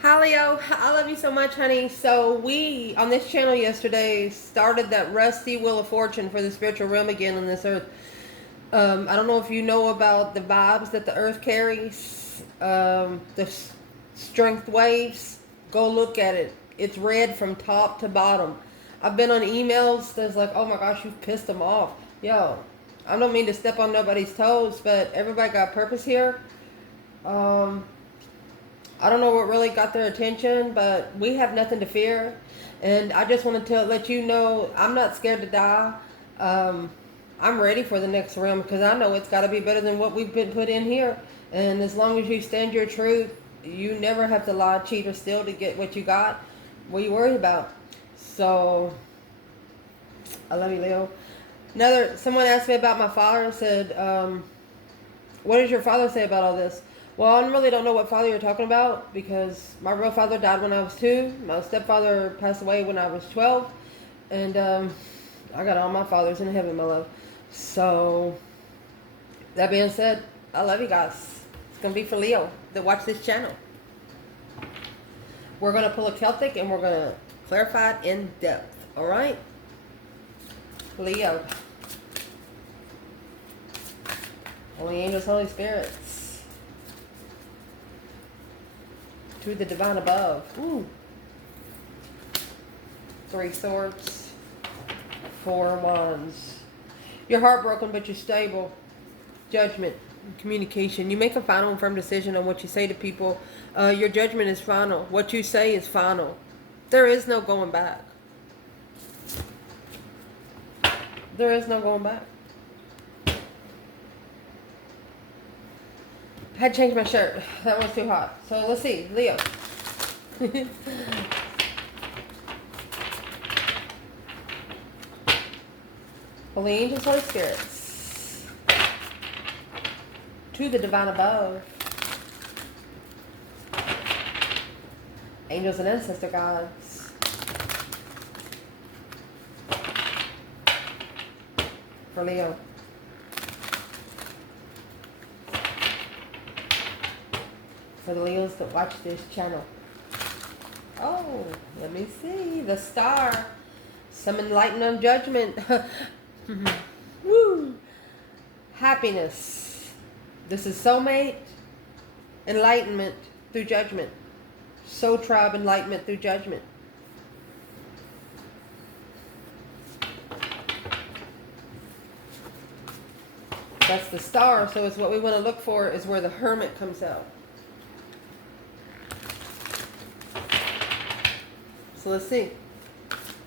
Hi Leo, I love you so much, honey. So we on this channel yesterday started that rusty wheel of fortune for the spiritual realm again on this earth. I don't know if you know about the vibes that the earth carries, strength waves. Go look at it. It's red from top to bottom. I've been on emails that's like, oh my gosh, you've pissed them off. Yo, I don't mean to step on nobody's toes, but everybody got purpose here. Um, I don't know what really got their attention, but we have nothing to fear. And I just wanted to let you know I'm not scared to die. Um, I'm ready for the next realm because I know it's got to be better than what we've been put in here. And as long as you stand your truth, you never have to lie, cheat, or steal to get what you got. What are you worried about? So, I love you, Leo. Someone asked me about my father and said, what does your father say about all this? Well, I really don't know what father you're talking about because my real father died when I was 2. My stepfather passed away when I was 12. And I got all my fathers in heaven, my love. So, that being said, I love you guys. It's going to be for Leo that watch this channel. We're going to pull a Celtic and we're going to clarify it in depth. Alright? Leo. Holy angels, Holy Spirits. To the divine above. Ooh. 3 swords. 4 wands. You're heartbroken, but you're stable. Judgment. Communication. You make a final and firm decision on what you say to people. Your judgment is final. What you say is final. There is no going back. There is no going back. I had to change my shirt. That one's too hot. So let's see. Leo. Holy angels, Holy Spirits. To the divine above. Angels and ancestor gods. For Leo. For the Leos that watch this channel. Oh, let me see. The star. Some enlightenment on judgment. Woo. Happiness. This is soulmate. Enlightenment through judgment. Soul tribe enlightenment through judgment. That's the star. So it's what we want to look for is where the hermit comes out. So let's see.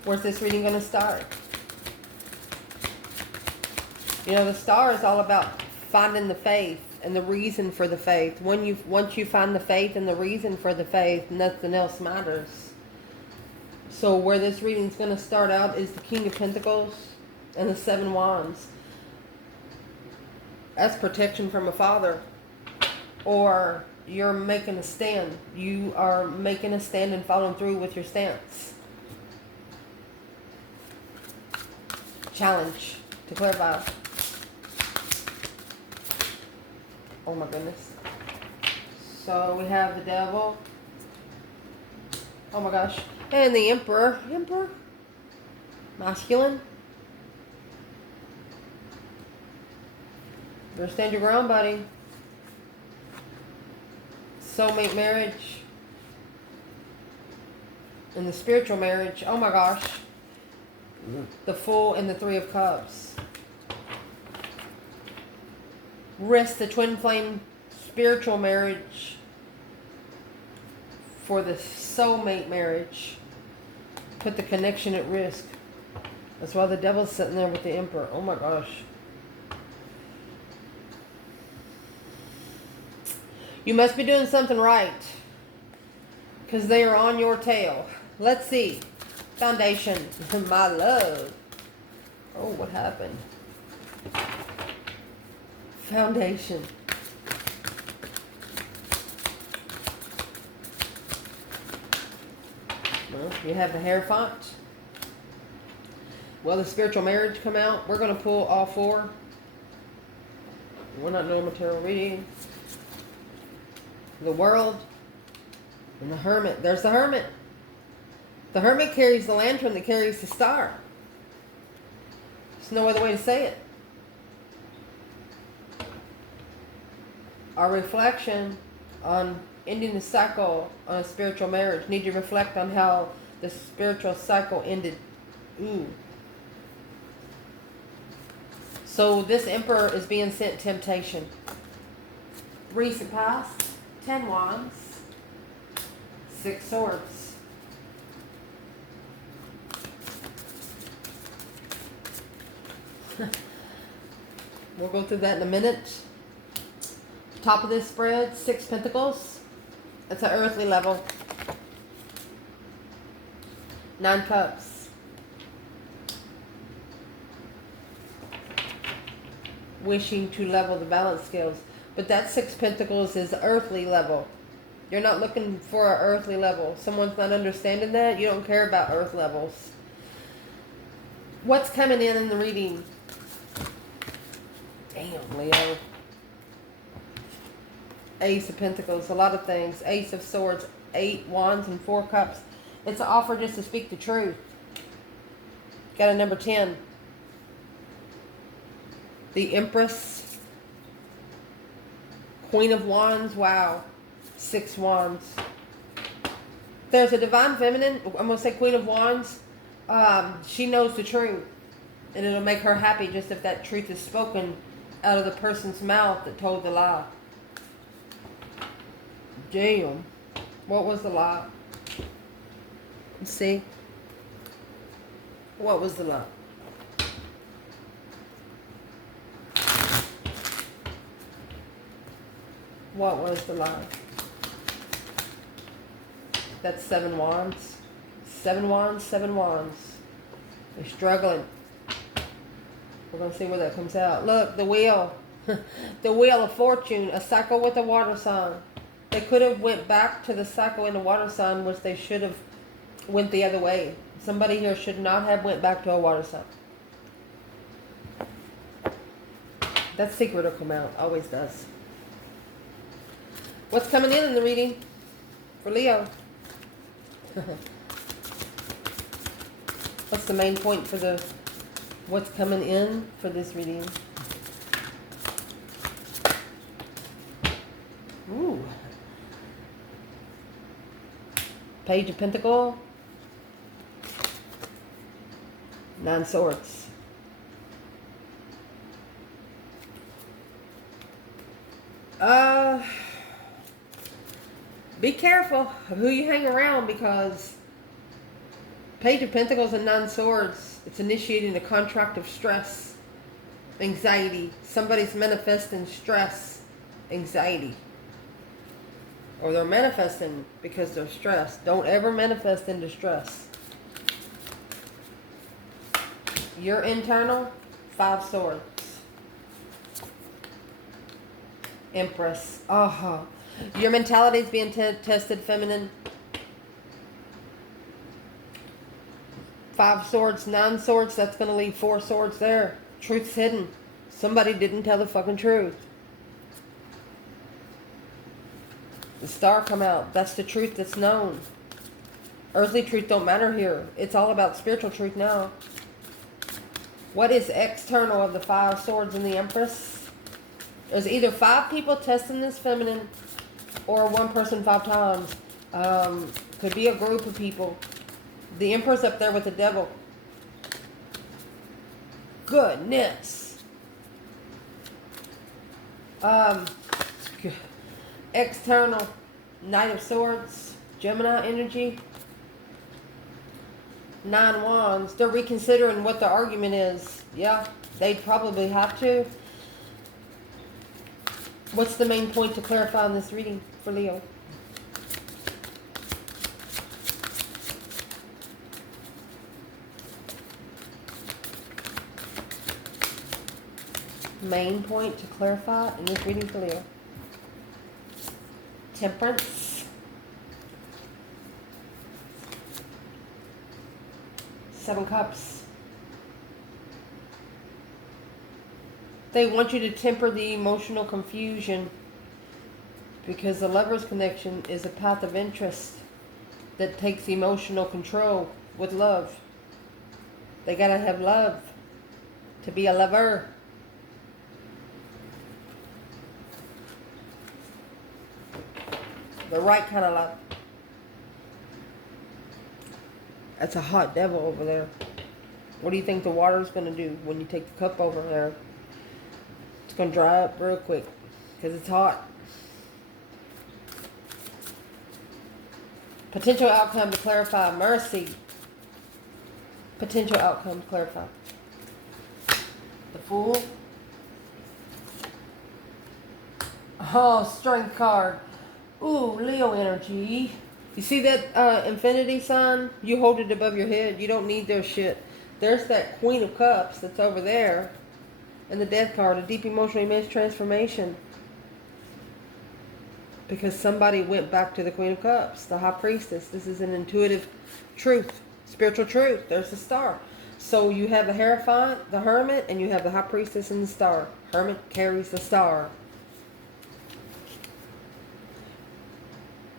Where's this reading going to start? You know, the star is all about finding the faith and the reason for the faith. Once you find the faith and the reason for the faith, nothing else matters. So where this reading is going to start out is the King of Pentacles and the 7 Wands. That's protection from a father. Or you're making a stand. You are making a stand and following through with your stance. Challenge to clarify. Oh my goodness. So we have the devil. Oh my gosh. And the emperor. Emperor? Masculine. Better stand your ground, buddy. Soulmate marriage. And the spiritual marriage. Oh my gosh. The Fool and the 3 of Cups. Risk the twin flame spiritual marriage for the soulmate marriage. Put the connection at risk. That's why the devil's sitting there with the emperor. Oh my gosh. You must be doing something right because they are on your tail. Let's see. Foundation. My love. Oh, what happened? Foundation. Well, you have the Hierophant. Well, the spiritual marriage come out. We're going to pull all 4. We're not doing material reading. The World. And the Hermit. There's the Hermit. The Hermit carries the lantern that carries the star. There's no other way to say it. Our reflection on ending the cycle on a spiritual marriage. Need to reflect on how the spiritual cycle ended. Ooh. So this Emperor is being sent temptation. Recent past, 10 wands, 6 swords. We'll go through that in a minute. Top of this spread, 6 pentacles. That's an earthly level. 9 cups. Wishing to level the balance scales. But that 6 pentacles is earthly level. You're not looking for an earthly level. Someone's not understanding that. You don't care about earth levels. What's coming in the reading? Damn, Leo. Ace of Pentacles, a lot of things. Ace of Swords, 8 wands and 4 cups. It's an offer just to speak the truth. Got a number 10. The Empress. Queen of Wands, wow. 6 wands. There's a Divine Feminine, I'm going to say Queen of Wands. She knows the truth. And it'll make her happy just if that truth is spoken out of the person's mouth that told the lie. Damn. What was the lie? Let's see. What was the lie? What was the lie? That's 7 wands. 7 wands, 7 wands. They're struggling. We're going to see where that comes out. Look, the wheel. The wheel of fortune. A cycle with a water sign. They could have went back to the cycle in the water sign, which they should have went the other way. Somebody here should not have went back to a water sign. That secret will come out. Always does. What's coming in the reading for Leo? What's the main point for the what's coming in for this reading? Ooh. Page of Pentacles. 9 swords. Be careful of who you hang around, because Page of Pentacles and 9 swords, it's initiating a contract of stress, anxiety. Somebody's manifesting stress, anxiety. Or they're manifesting because they're stressed. Don't ever manifest into stress. Your internal, 5 swords. Empress. Your mentality is being tested, feminine. 5 swords, 9 swords, that's going to leave 4 swords there. Truth's hidden. Somebody didn't tell the fucking truth. The star come out. That's the truth that's known. Earthly truth don't matter here. It's all about spiritual truth now. What is external of the 5 swords and the Empress? There's either 5 people testing this feminine, or 1 person 5 times. Could be a group of people. The Empress up there with the devil. Goodness. External, Knight of Swords, Gemini energy. 9 wands. They're reconsidering what the argument is. Yeah, they'd probably have to. What's the main point to clarify in this reading for Leo? Main point to clarify in this reading for Leo. Temperance. 7 cups. They want you to temper the emotional confusion. Because the Lover's connection is a path of interest that takes emotional control with love. They gotta have love to be a lover. The right kind of love. That's a hot devil over there. What do you think the water's going to do when you take the cup over there? It's going to dry up real quick because it's hot. Potential outcome to clarify. Mercy. Potential outcome to clarify. The Fool. Oh, Strength card. Ooh, Leo energy. You see that infinity sign? You hold it above your head. You don't need their shit. There's that Queen of Cups that's over there. And the Death card, a deep emotional image transformation. Because somebody went back to the Queen of Cups, the High Priestess. This is an intuitive truth, spiritual truth. There's the Star. So you have the Hierophant, the Hermit, and you have the High Priestess and the Star. Hermit carries the Star.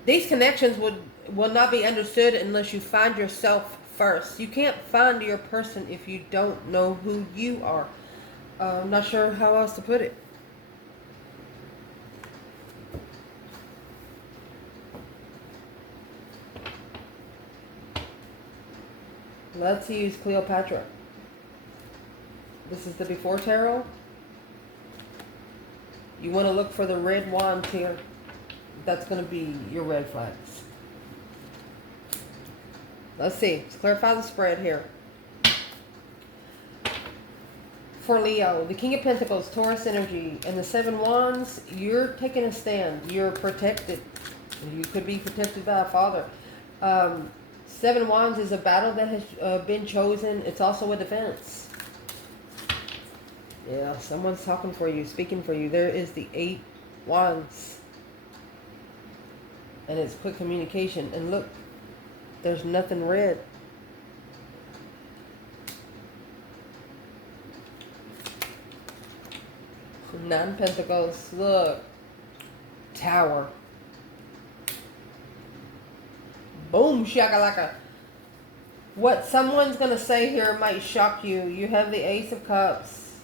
These connections will not be understood unless you find yourself first. You can't find your person if you don't know who you are. I'm not sure how else to put it. Let's use Cleopatra. This is the Before Tarot. You want to look for the red wands here. That's going to be your red flags. Let's see. Let's clarify the spread here. For Leo, the King of Pentacles, Taurus energy, and the Seven Wands, you're taking a stand. You're protected. You could be protected by a father. Seven Wands is a battle that has been chosen. It's also a defense. Yeah, someone's talking for you, speaking for you. There is the 8 Wands. And it's quick communication. And look, there's nothing red. Nine Pentacles. Look. Tower. Boom, shakalaka. What someone's going to say here might shock you. You have the Ace of Cups.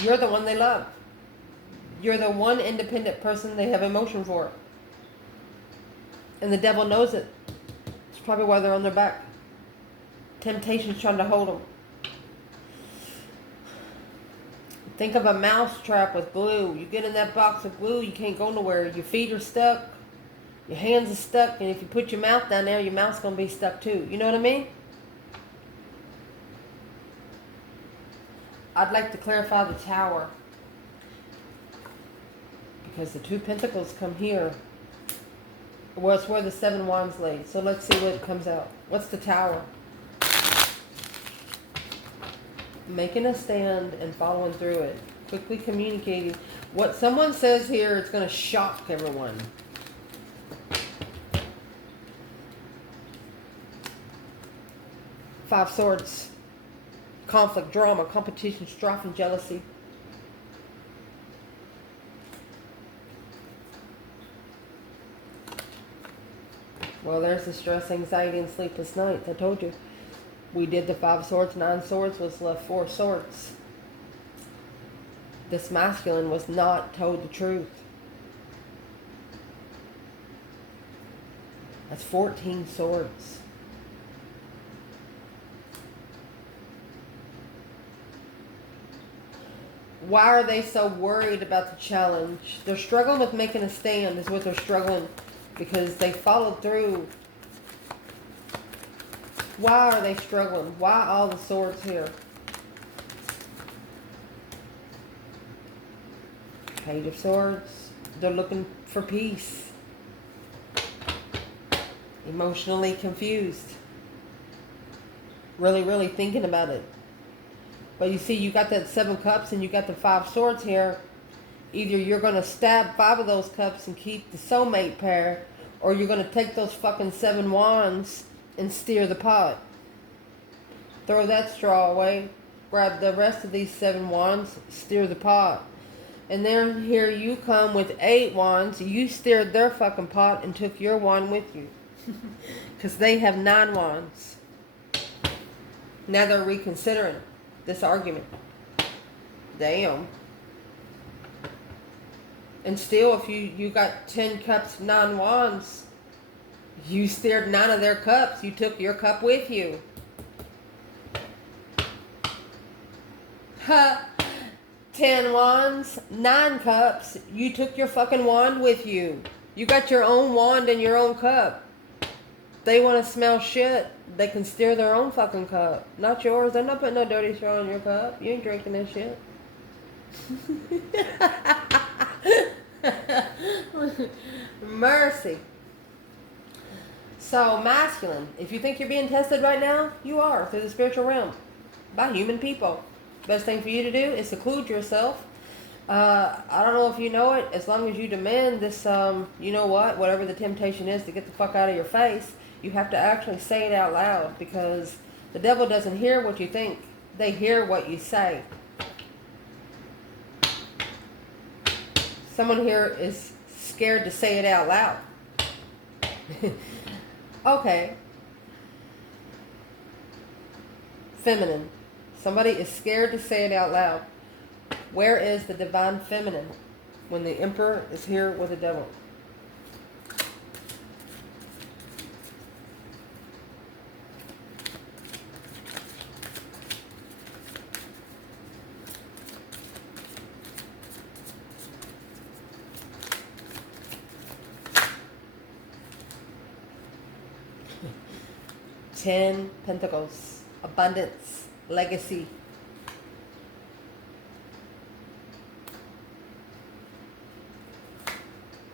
You're the one they love. You're the one independent person they have emotion for. And the devil knows it. It's probably why they're on their back. Temptation's trying to hold them. Think of a mouse trap with glue. You get in that box of glue, you can't go nowhere. Your feet are stuck. Your hands are stuck. And if you put your mouth down there, your mouth's going to be stuck too. You know what I mean? I'd like to clarify the Tower. Because the 2 Pentacles come here. Well, it's where the 7 Wands lay. So let's see what comes out. What's the Tower? Making a stand and following through it. Quickly communicating. What someone says here, it's going to shock everyone. Five Swords. Conflict, drama, competition, strife, and jealousy. Well, there's the stress, anxiety, and sleepless nights. I told you. We did the 5 Swords, 9 Swords, was left 4 Swords. This masculine was not told the truth. That's 14 Swords. Why are they so worried about the challenge? They're struggling with making a stand is what they're struggling because they followed through. Why are they struggling? Why all the swords here? Page of Swords. They're looking for peace. Emotionally confused. Really, really thinking about it. But you see, you got that 7 cups and you got the 5 swords here. Either you're going to stab 5 of those cups and keep the soulmate pair, or you're going to take those fucking 7 wands and steer the pot. Throw that straw away. Grab the rest of these 7 wands, steer the pot. And then here you come with 8 wands. You stirred their fucking pot and took your wand with you. Because they have 9 wands. Now they're reconsidering this argument. Damn. And still, if you got 10 cups, 9 wands, you stirred 9 of their cups. You took your cup with you. Ha! 10 wands, 9 cups. You took your fucking wand with you. You got your own wand and your own cup. They want to smell shit. They can steer their own fucking cup. Not yours. They're not putting no dirty straw in your cup. You ain't drinking this shit. Mercy. So, masculine. If you think you're being tested right now, you are through the spiritual realm by human people. Best thing for you to do is seclude yourself. I don't know if you know it. As long as you demand this, you know what? Whatever the temptation is to get the fuck out of your face, you have to actually say it out loud, because the devil doesn't hear what you think. They hear what you say. Someone here is scared to say it out loud. Okay. Feminine. Somebody is scared to say it out loud. Where is the divine feminine when the emperor is here with the devil? Ten Pentacles, abundance, legacy.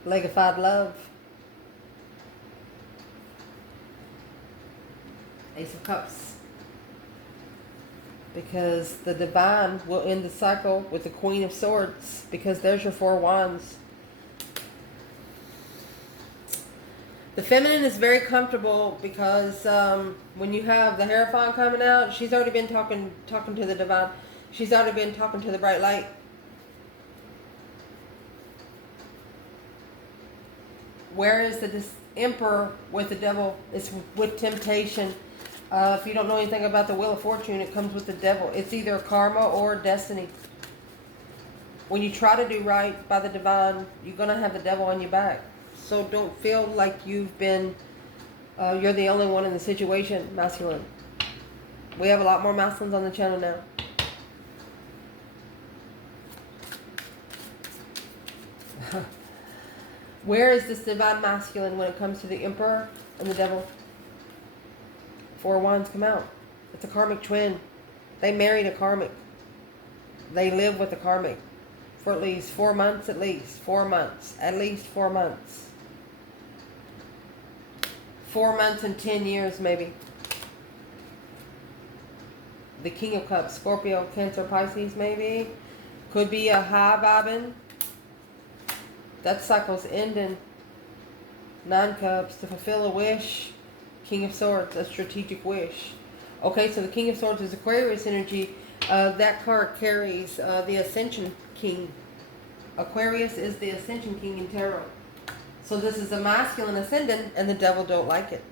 Legified love. Ace of Cups. Because the divine will end the cycle with the Queen of Swords, because there's your 4 wands. The feminine is very comfortable because when you have the Hierophant coming out, she's already been talking to the divine. She's already been talking to the bright light. Whereas this emperor with the devil is with temptation. If you don't know anything about the Wheel of Fortune, it comes with the devil. It's either karma or destiny. When you try to do right by the divine, you're going to have the devil on your back. So don't feel like you've been, you're the only one in the situation, masculine. We have a lot more masculines on the channel now. Where is this divine masculine when it comes to the emperor and the devil? 4 wands come out. It's a karmic twin. They married a karmic. They live with a karmic for at least 4 months, at least 4 months, at least 4 months. 4 months and 10 years maybe. The King of Cups, Scorpio, Cancer, Pisces maybe. Could be a high vibing. That cycle's ending. 9 Cups, to fulfill a wish. King of Swords, a strategic wish. Okay, so the King of Swords is Aquarius energy. That card carries the Ascension King. Aquarius is the Ascension King in tarot. So this is a masculine ascendant, and the devil don't like it.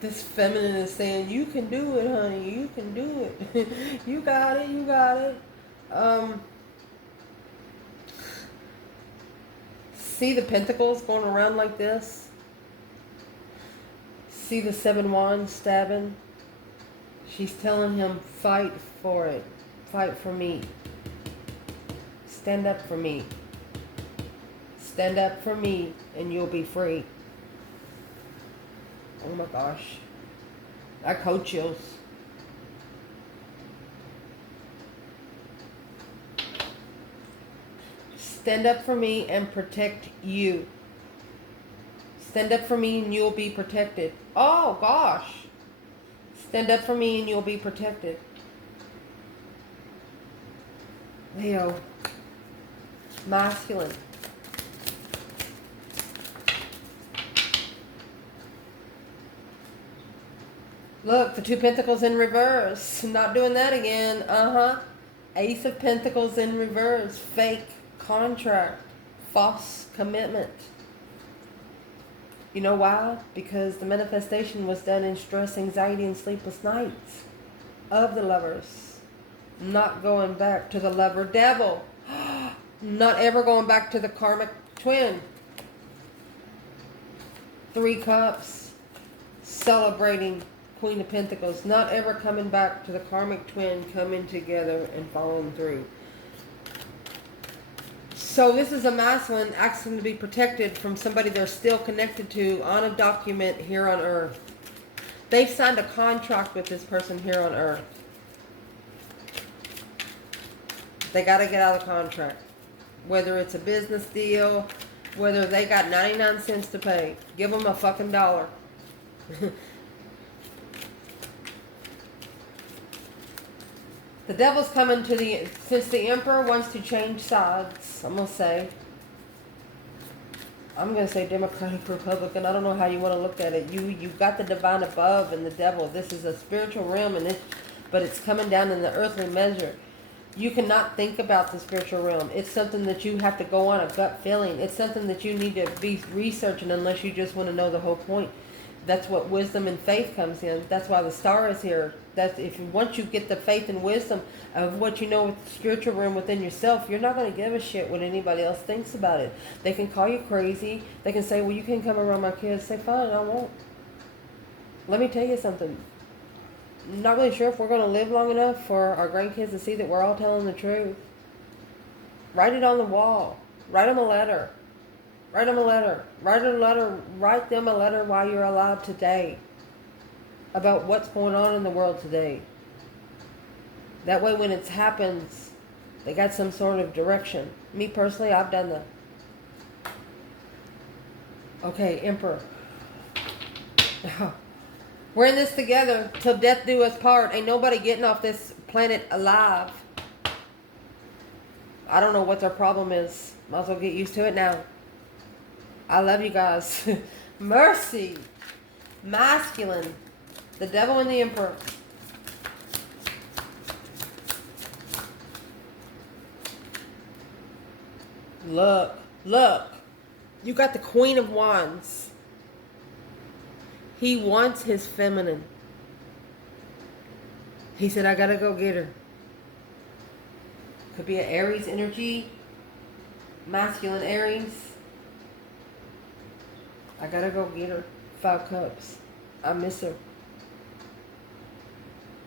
This feminine is saying, you can do it, honey. You can do it. You got it. You got it. See the pentacles going around like this? See the 7 wands stabbing? She's telling him, fight for it. Fight for me. Stand up for me. Stand up for me and you'll be free. Oh my gosh. I cold chills. Stand up for me and protect you. Stand up for me and you'll be protected. Oh gosh. Stand up for me and you'll be protected. Leo. Masculine. Look, the 2 Pentacles in reverse. Not doing that again. Ace of Pentacles in reverse. Fake contract. False commitment. You know why? Because the manifestation was done in stress, anxiety, and sleepless nights of the lovers. Not going back to the lover devil. Not ever going back to the karmic twin. 3 Cups. Celebrating Queen of Pentacles. Not ever coming back to the karmic twin, coming together and following through. So this is a masculine asking to be protected from somebody they're still connected to on a document here on Earth. They've signed a contract with this person here on Earth. They got to get out of the contract. Whether it's a business deal, whether they got 99 cents to pay. Give them a fucking dollar. The devil's coming to since the Emperor wants to change sides, I'm going to say Democratic, Republican. I don't know how you want to look at it. You've got the divine above and the devil. This is a spiritual realm, but it's coming down in the earthly measure. You cannot think about the spiritual realm. It's something that you have to go on a gut feeling. It's something that you need to be researching unless you just want to know the whole point. That's what wisdom and faith comes in. That's why the star is here. That's once you get the faith and wisdom of what you know with the spiritual realm within yourself, you're not going to give a shit what anybody else thinks about it. They can call you crazy. They can say, well, you can't come around my kids. Say, fine, I won't. Let me tell you something. I'm not really sure if we're going to live long enough for our grandkids to see that we're all telling the truth. Write it on the wall. Write them a letter. Write them a letter. Write them a letter while you're alive today about what's going on in the world today. That way when it happens, they got some sort of direction. Me personally, I've done that. Okay, Emperor. We're in this together till death do us part. Ain't nobody getting off this planet alive. I don't know what their problem is. Might as well get used to it now. I love you guys. Mercy. Masculine. The devil and the Emperor. Look. You got the Queen of Wands. He wants his feminine. He said, I gotta go get her. Could be an Aries energy. Masculine Aries. I gotta go get her. 5 Cups. I miss her.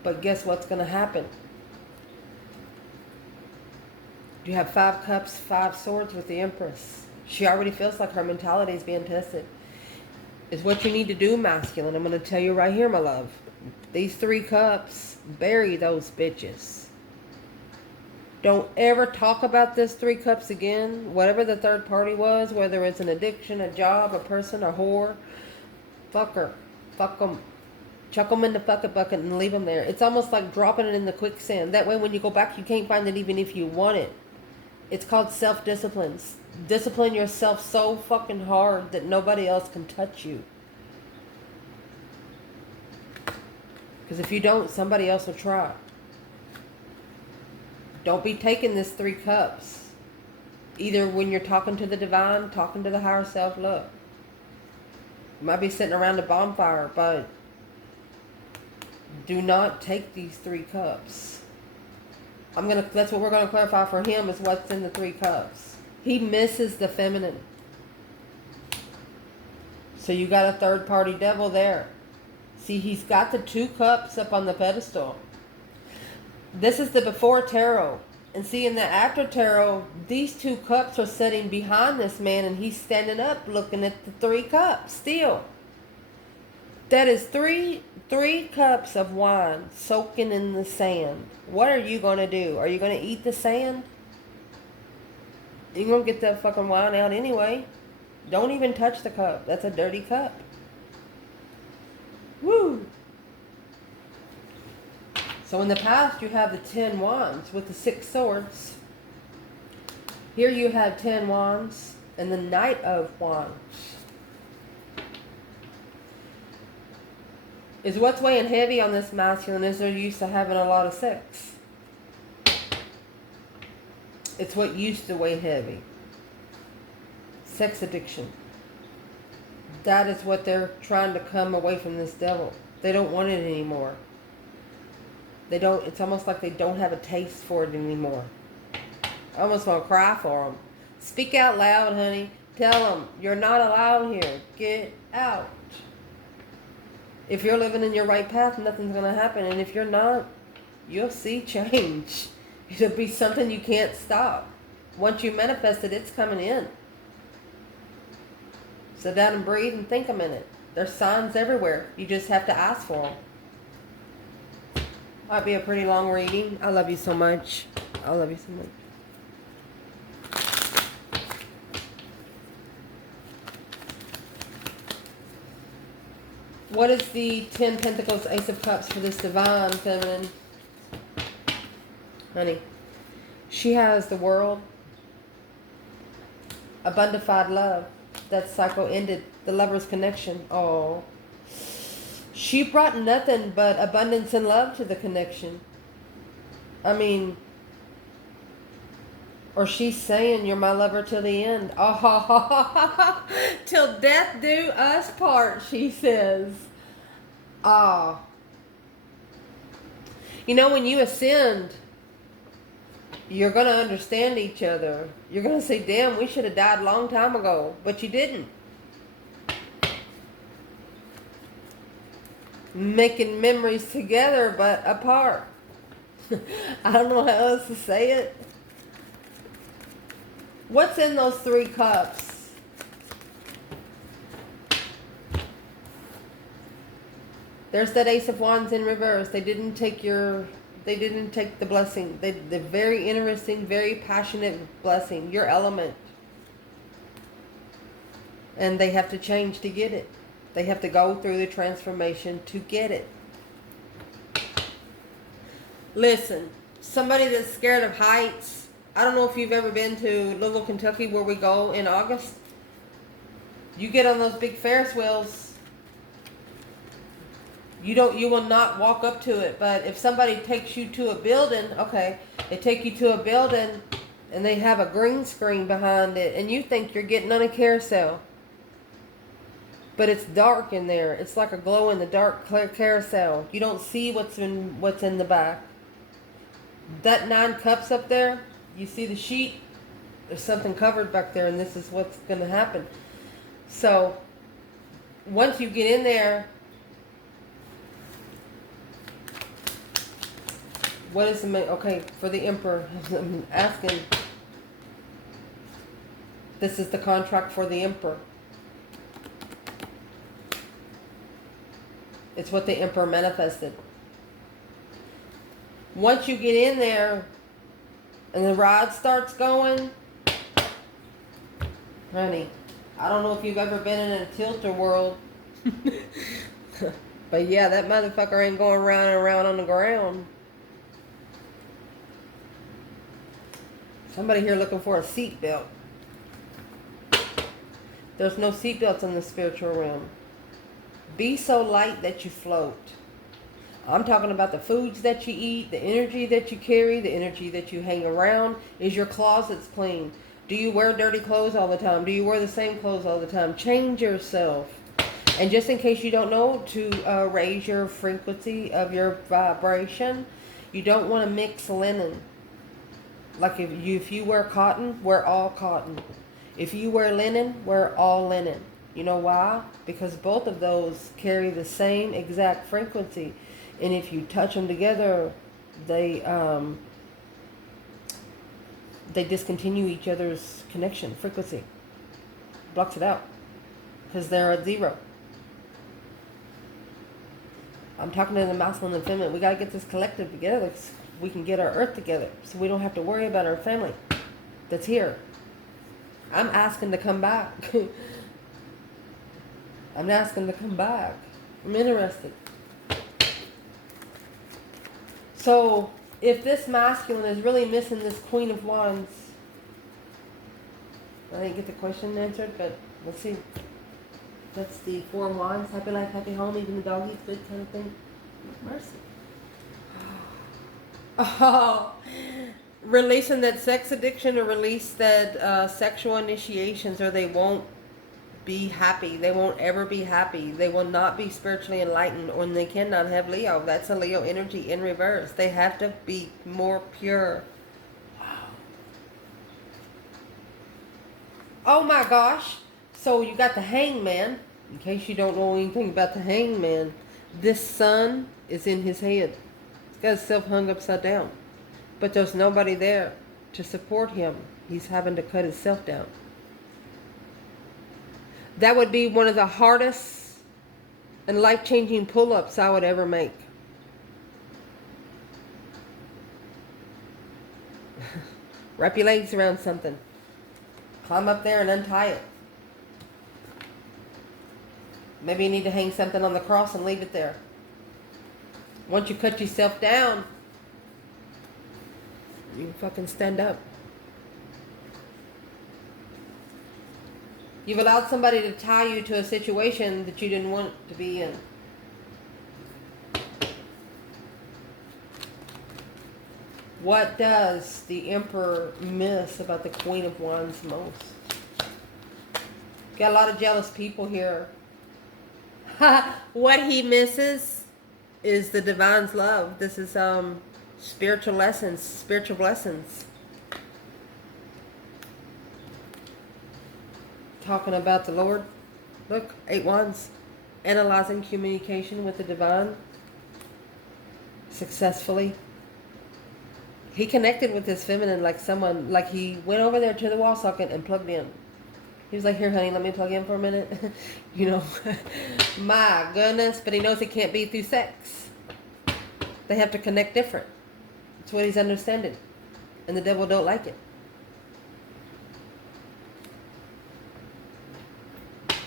But guess what's gonna happen? You have 5 Cups, 5 Swords with the Empress. She already feels like her mentality is being tested. It's what you need to do, masculine. I'm going to tell you right here, my love. These 3 Cups, bury those bitches. Don't ever talk about this 3 Cups again. Whatever the third party was, whether it's an addiction, a job, a person, a whore. Fuck her. Fuck them. Chuck them in the fucking bucket and leave them there. It's almost like dropping it in the quicksand. That way when you go back, you can't find it even if you want it. It's called self-discipline. Discipline yourself so fucking hard that nobody else can touch you. Because if you don't, somebody else will try. Don't be taking this 3 Cups. Either when you're talking to the divine, talking to the higher self, look. You might be sitting around a bonfire, but do not take these 3 Cups. That's what we're gonna clarify for him is what's in the 3 Cups. He misses the feminine. So you got a third party devil there. See, he's got the 2 Cups up on the pedestal. This is the before tarot. And see, in the after tarot, these 2 Cups are sitting behind this man and he's standing up looking at the 3 Cups still. That is three cups of wine soaking in the sand. What are you going to do? Are you going to eat the sand? You're going to get that fucking wine out anyway. Don't even touch the cup. That's a dirty cup. Woo! So in the past, you have the 10 wands with the 6 swords. Here you have 10 wands and the Knight of Wands. is what's weighing heavy on this masculine is they're used to having a lot of sex. It's what used to weigh heavy. Sex addiction. That is what they're trying to come away from this devil. They don't want it anymore. They don't, it's almost like they don't have a taste for it anymore. I almost want to cry for them. Speak out loud, honey. Tell them, you're not allowed here. Get out. If you're living in your right path, nothing's going to happen. And if you're not, you'll see change. It'll be something you can't stop. Once you manifest it, it's coming in. Sit down and breathe and think a minute. There's signs everywhere. You just have to ask for them. Might be a pretty long reading. I love you so much. I love you so much. What is the 10 Pentacles, Ace of Cups for this divine feminine? Honey, she has the world, abundified love. That cycle ended. The lover's connection. Oh. She brought nothing but abundance and love to the connection. I mean, or she's saying, you're my lover till the end. Oh, till death do us part, she says. Ah. You know, when you ascend, you're going to understand each other. You're going to say, damn, we should have died a long time ago. But you didn't. Making memories together, but apart. I don't know how else to say it. What's in those 3 cups? There's that Ace of Wands in reverse. They didn't take the blessing. The very interesting, very passionate blessing. Your element. And they have to change to get it. They have to go through the transformation to get it. Listen, somebody that's scared of heights. I don't know if you've ever been to Louisville, Kentucky, where we go in August. You get on those big Ferris wheels. You will not walk up to it. But if somebody takes you to a building, okay, they take you to a building and they have a green screen behind it and you think you're getting on a carousel. But it's dark in there. It's like a glow in the dark carousel. You don't see what's in the back. That 9 cups up there, you see the sheet? There's something covered back there and this is what's going to happen. So, once you get in there, what is the, okay, for the Emperor, I'm asking, this is the contract for the Emperor. It's what the Emperor manifested. Once you get in there and the ride starts going, honey, I don't know if you've ever been in a tilter world, but yeah, that motherfucker ain't going round and around on the ground. Somebody here looking for a seatbelt. There's no seatbelts in the spiritual realm. Be so light that you float. I'm talking about the foods that you eat, the energy that you carry, the energy that you hang around. Is your closets clean? Do you wear dirty clothes all the time? Do you wear the same clothes all the time? Change yourself. And just in case you don't know, to raise your frequency of your vibration, you don't want to mix linen. Like if you wear cotton, wear all cotton. If you wear linen, wear all linen. You know why? Because both of those carry the same exact frequency. And if you touch them together, they discontinue each other's connection, frequency. Blocks it out. Because they're at 0. I'm talking to the masculine and feminine. We got to get this collective together so we can get our earth together. So we don't have to worry about our family that's here. I'm asking to come back. I'm asking to come back. I'm interested. So, if this masculine is really missing this Queen of Wands, I didn't get the question answered, but let's see. That's the Four of Wands. Happy life, happy home. Even the dog eats good kind of thing. Mercy. Oh, releasing that sex addiction, or release that sexual initiations, or they won't be happy. They won't ever be happy. They will not be spiritually enlightened, or they cannot have Leo. That's a Leo energy in reverse. They have to be more pure. Oh my gosh. So you got the Hangman. In case you don't know anything about the Hangman, this sun is in his head. He's got himself hung upside down. But there's nobody there to support him. He's having to cut himself down. That would be one of the hardest and life-changing pull-ups I would ever make. Wrap your legs around something. Climb up there and untie it. Maybe you need to hang something on the cross and leave it there. Once you cut yourself down, you can fucking stand up. You've allowed somebody to tie you to a situation that you didn't want to be in. What does the Emperor miss about the Queen of Wands most? Got a lot of jealous people here. What he misses is the divine's love. This is spiritual lessons, spiritual blessings. Talking about the Lord. Look, 8 Wands. Analyzing communication with the divine successfully. He connected with his feminine like someone, like he went over there to the wall socket and plugged in. He was like, here, honey, let me plug in for a minute. You know, my goodness. But he knows it can't be through sex. They have to connect different. That's what he's understanding. And the devil don't like it.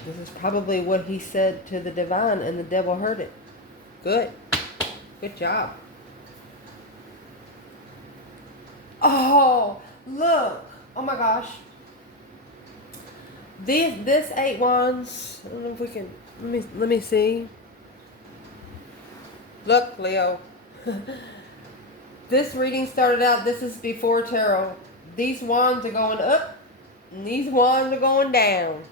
This is probably what he said to the divine, and the devil heard it. Good. Good job. Oh, look. Oh my gosh. This 8 Wands, I don't know if we can, let me see. Look, Leo. This reading started out, this is before tarot. These wands are going up, and these wands are going down.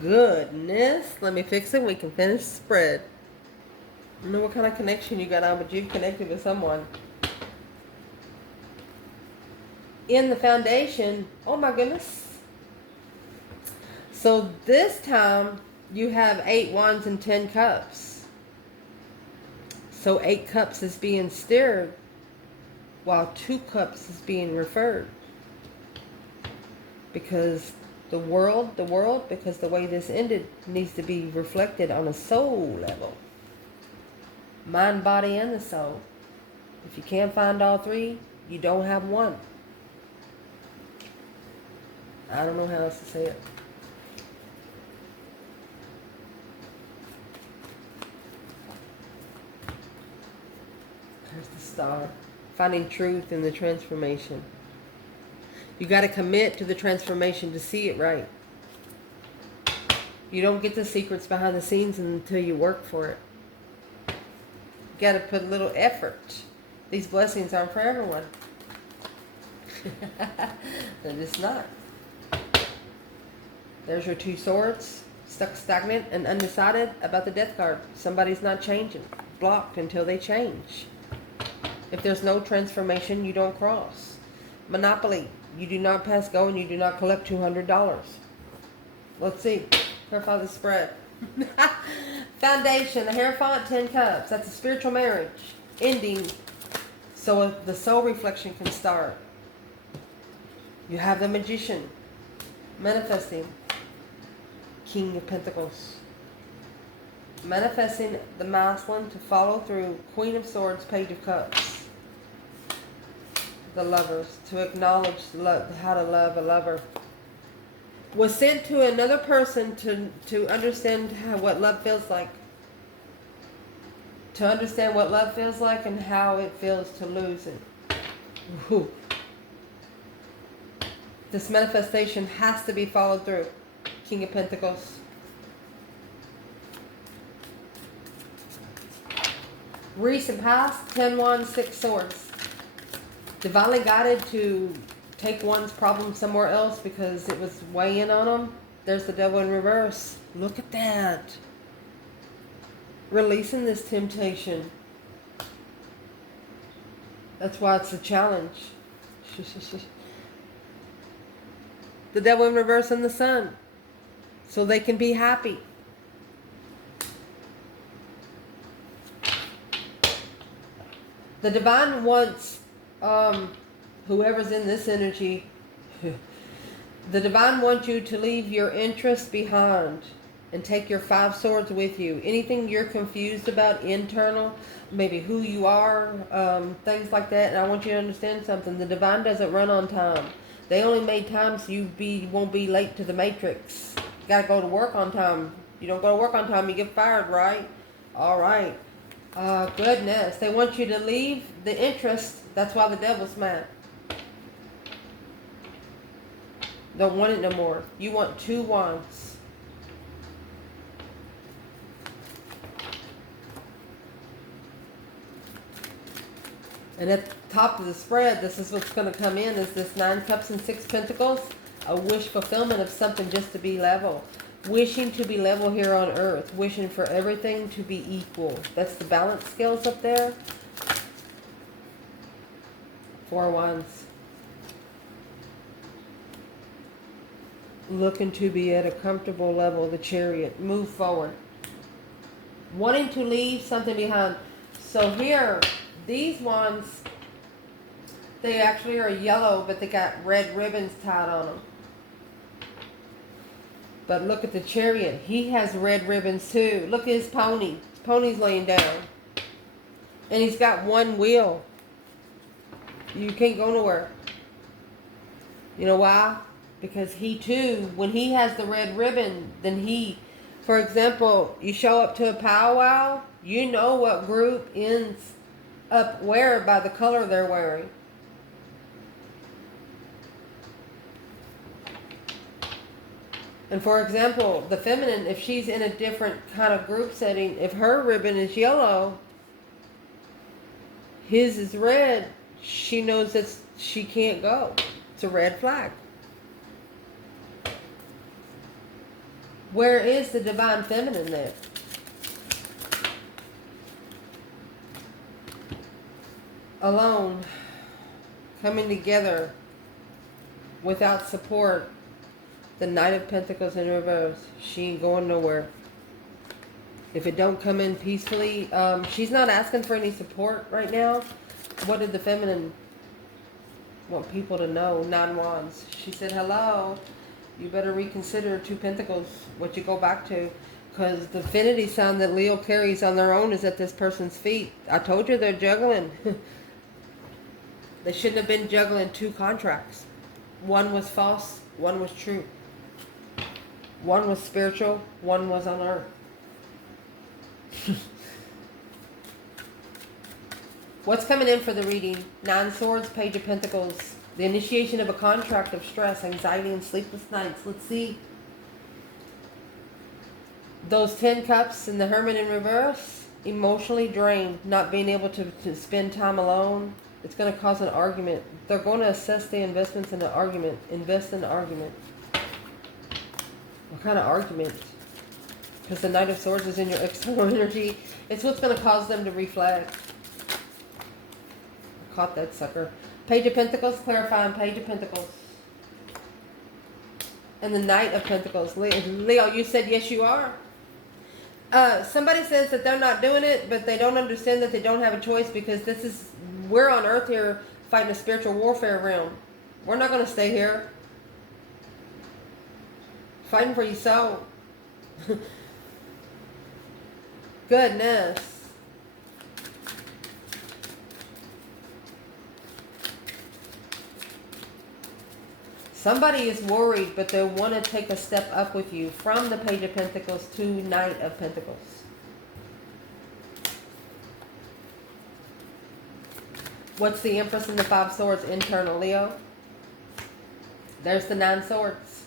Goodness. Let me fix it. We can finish the spread. I don't know what kind of connection you got on, but you've connected with someone. In the foundation, oh my goodness. So this time you have 8 Wands and 10 Cups. So 8 Cups is being stirred while 2 Cups is being referred. Because the world, because the way this ended needs to be reflected on a soul level. Mind, body, and the soul. If you can't find all 3, you don't have one. I don't know how else to say it. There's the star. Finding truth in the transformation. You got to commit to the transformation to see it right. You don't get the secrets behind the scenes until you work for it. You got to put a little effort. These blessings aren't for everyone. They're just not. There's your 2 swords, stuck stagnant and undecided about the death card. Somebody's not changing. Blocked until they change. If there's no transformation, you don't cross. Monopoly. You do not pass go and you do not collect $200. Let's see. Clarify the spread. Foundation, the Hierophant, 10 Cups. That's a spiritual marriage. Ending. So the soul reflection can start. You have the Magician. Manifesting. King of Pentacles. Manifesting the masculine to follow through. Queen of Swords, Page of Cups. The Lovers, to acknowledge love, how to love a lover. Was sent to another person to understand what love feels like. To understand what love feels like and how it feels to lose it. Whew. This manifestation has to be followed through. King of Pentacles. Recent past, 10 Wands, 6 Swords. Divinely guided to take one's problem somewhere else because it was weighing on them. There's the Devil in reverse. Look at that. Releasing this temptation. That's why it's a challenge. The Devil in reverse and the Sun. So they can be happy. The Divine wants whoever's in this energy, the Divine wants you to leave your interests behind and take your 5 swords with you. Anything you're confused about internal, maybe who you are, things like that. And I want you to understand something. The Divine doesn't run on time. They only made time so you won't be late to the matrix. You got to go to work on time. You don't go to work on time, you get fired, right? All right. Goodness. They want you to leave the interest. That's why the Devil's mad. Don't want it no more. You want 2 wands. And at the top of the spread, this is what's going to come in, is this 9 cups and 6 pentacles. A wish fulfillment of something just to be level. Wishing to be level here on earth. Wishing for everything to be equal. That's the balance scales up there. 4 wands. Looking to be at a comfortable level. The Chariot. Move forward. Wanting to leave something behind. So here, these ones, they actually are yellow, but they got red ribbons tied on them. But look at the Chariot. He has red ribbons too. Look at his pony. His pony's laying down. And he's got 1 wheel. You can't go nowhere. You know why? Because he too, when he has the red ribbon, then he, for example, you show up to a powwow, you know what group ends up where by the color they're wearing. And for example, the feminine, if she's in a different kind of group setting, if her ribbon is yellow, his is red, she knows that she can't go. It's a red flag. Where is the Divine Feminine there? Alone, coming together, without support. The Knight of Pentacles in reverse. She ain't going nowhere. If it don't come in peacefully, she's not asking for any support right now. What did the Feminine want people to know? 9 wands. She said, hello, you better reconsider 2 pentacles, what you go back to. Because the affinity sign that Leo carries on their own is at this person's feet. I told you they're juggling. They shouldn't have been juggling 2 contracts. One was false, one was true. One was spiritual, one was on earth. What's coming in for the reading? 9 swords, Page of Pentacles. The initiation of a contract of stress, anxiety, and sleepless nights. Let's see. Those 10 cups and the Hermit in reverse. Emotionally drained, not being able to spend time alone. It's going to cause an argument. They're going to assess the investments in an argument. Invest in an argument. What kind of argument? Because the Knight of Swords is in your external energy. It's what's going to cause them to reflect. Caught that sucker. Page of Pentacles, clarifying Page of Pentacles. And the Knight of Pentacles. Leo, you said yes you are. Somebody says that they're not doing it, but they don't understand that they don't have a choice, because we're on earth here fighting a spiritual warfare realm. We're not going to stay here. Fighting for your soul. Goodness. Somebody is worried, but they want to take a step up with you from the Page of Pentacles to Knight of Pentacles. What's the Empress and the 5 swords internal, Leo? There's the 9 swords.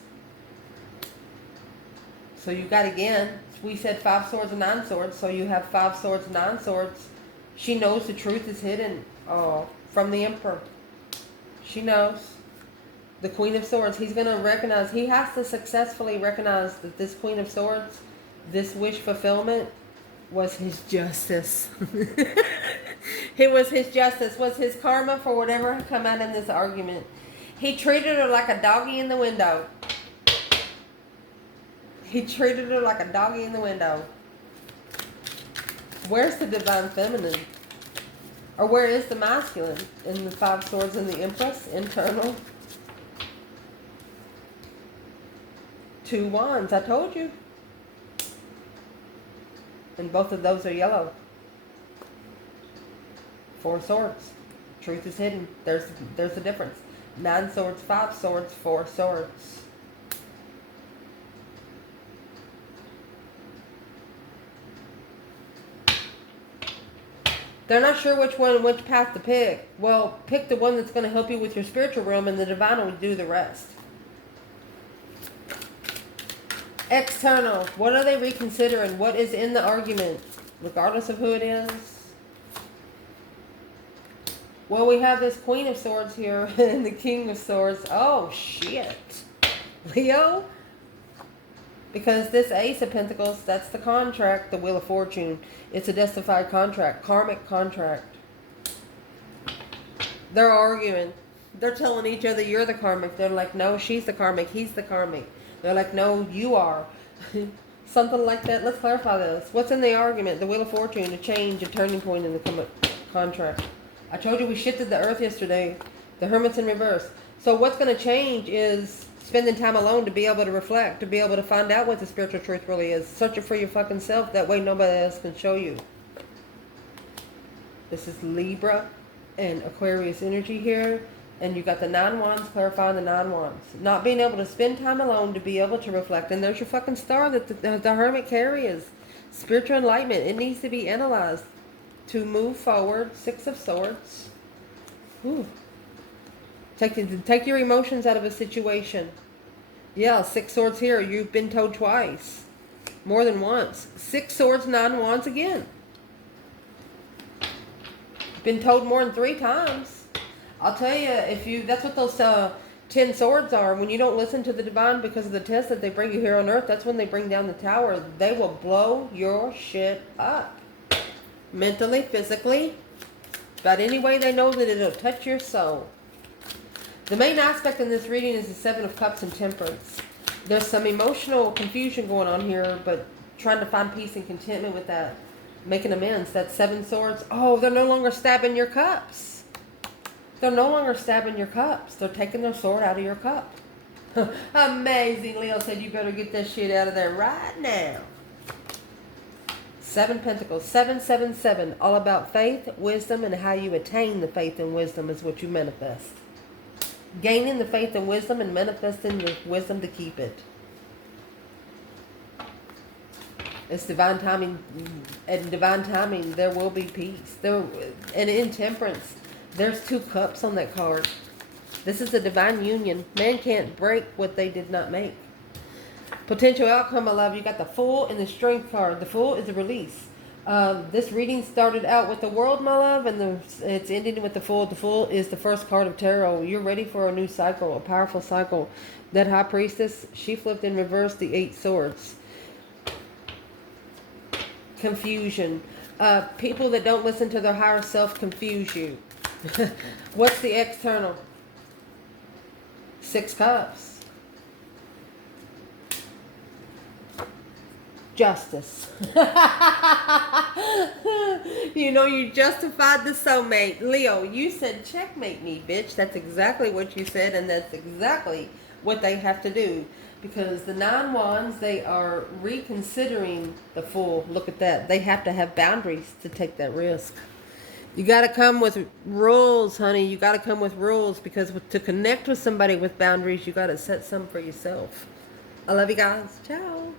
So you got, again, we said 5 swords and 9 swords. So you have 5 swords and 9 swords. She knows the truth is hidden from the Emperor. She knows. The Queen of Swords, he's going to recognize, he has to successfully recognize that this Queen of Swords, this wish fulfillment, was his justice. It was his justice, was his karma for whatever had come out in this argument. He treated her like a doggy in the window. He treated her like a doggy in the window. Where's the divine feminine? Or where is the masculine in the 5 swords and the Empress? Internal. 2 wands, I told you. And both of those are yellow. 4 swords. Truth is hidden. There's the difference. 9 swords, 5 swords, 4 swords. They're not sure which path to pick. Well, pick the one that's going to help you with your spiritual realm, and the divine will do the rest. External. What are they reconsidering? What is in the argument? Regardless of who it is. Well, we have this Queen of Swords here and the King of Swords. Oh, shit. Leo? Because this Ace of Pentacles, that's the contract, the Wheel of Fortune. It's a justified contract, karmic contract. They're arguing. They're telling each other, you're the karmic. They're like, no, she's the karmic, he's the karmic. They're like, no, you are. Something like that. Let's clarify this. What's in the argument? The Wheel of Fortune, a change, a turning point in the contract. I told you we shifted the earth yesterday. The Hermit's in reverse. So what's going to change is spending time alone to be able to reflect, to be able to find out what the spiritual truth really is. Search it for your fucking self. That way nobody else can show you. This is Libra and Aquarius energy here. And you got the 9 wands clarifying the 9 wands. Not being able to spend time alone to be able to reflect. And there's your fucking star that the Hermit carries. Spiritual enlightenment. It needs to be analyzed to move forward. 6 of Swords. Ooh. Take your emotions out of a situation. Yeah, 6 swords here. You've been told twice. More than once. 6 swords, 9 wands again. Been told more than 3 times. I'll tell you, that's what those 10 swords are. When you don't listen to the divine because of the test that they bring you here on earth, that's when they bring down the tower. They will blow your shit up. Mentally, physically, about any way they know that it'll touch your soul. The main aspect in this reading is the 7 of Cups and Temperance. There's some emotional confusion going on here, but trying to find peace and contentment with that. Making amends. That 7 swords. Oh, they're no longer stabbing your cups. They're no longer stabbing your cups. They're taking their sword out of your cup. Amazing. Leo said you better get that shit out of there right now. 7 Pentacles. 777. All about faith, wisdom, and how you attain the faith and wisdom is what you manifest. Gaining the faith and wisdom and manifesting the wisdom to keep it. It's divine timing. And divine timing, there will be peace. And in Temperance, there's 2 cups on that card. This is a divine union. Man can't break what they did not make. Potential outcome, my love. You got the Fool and the Strength card. The Fool is a release. This reading started out with the World, my love, and it's ending with the Fool. The Fool is the first card of tarot. You're ready for a new cycle, a powerful cycle. That High Priestess, she flipped in reverse the 8 swords. Confusion. People that don't listen to their higher self confuse you. What's the external? 6 cups. Justice. You know, you justified the soulmate. Leo, you said checkmate me, bitch. That's exactly what you said, and that's exactly what they have to do. Because the 9 wands, they are reconsidering the Fool. Look at that. They have to have boundaries to take that risk. You got to come with rules, honey. You got to come with rules, because to connect with somebody with boundaries, you got to set some for yourself. I love you guys. Ciao.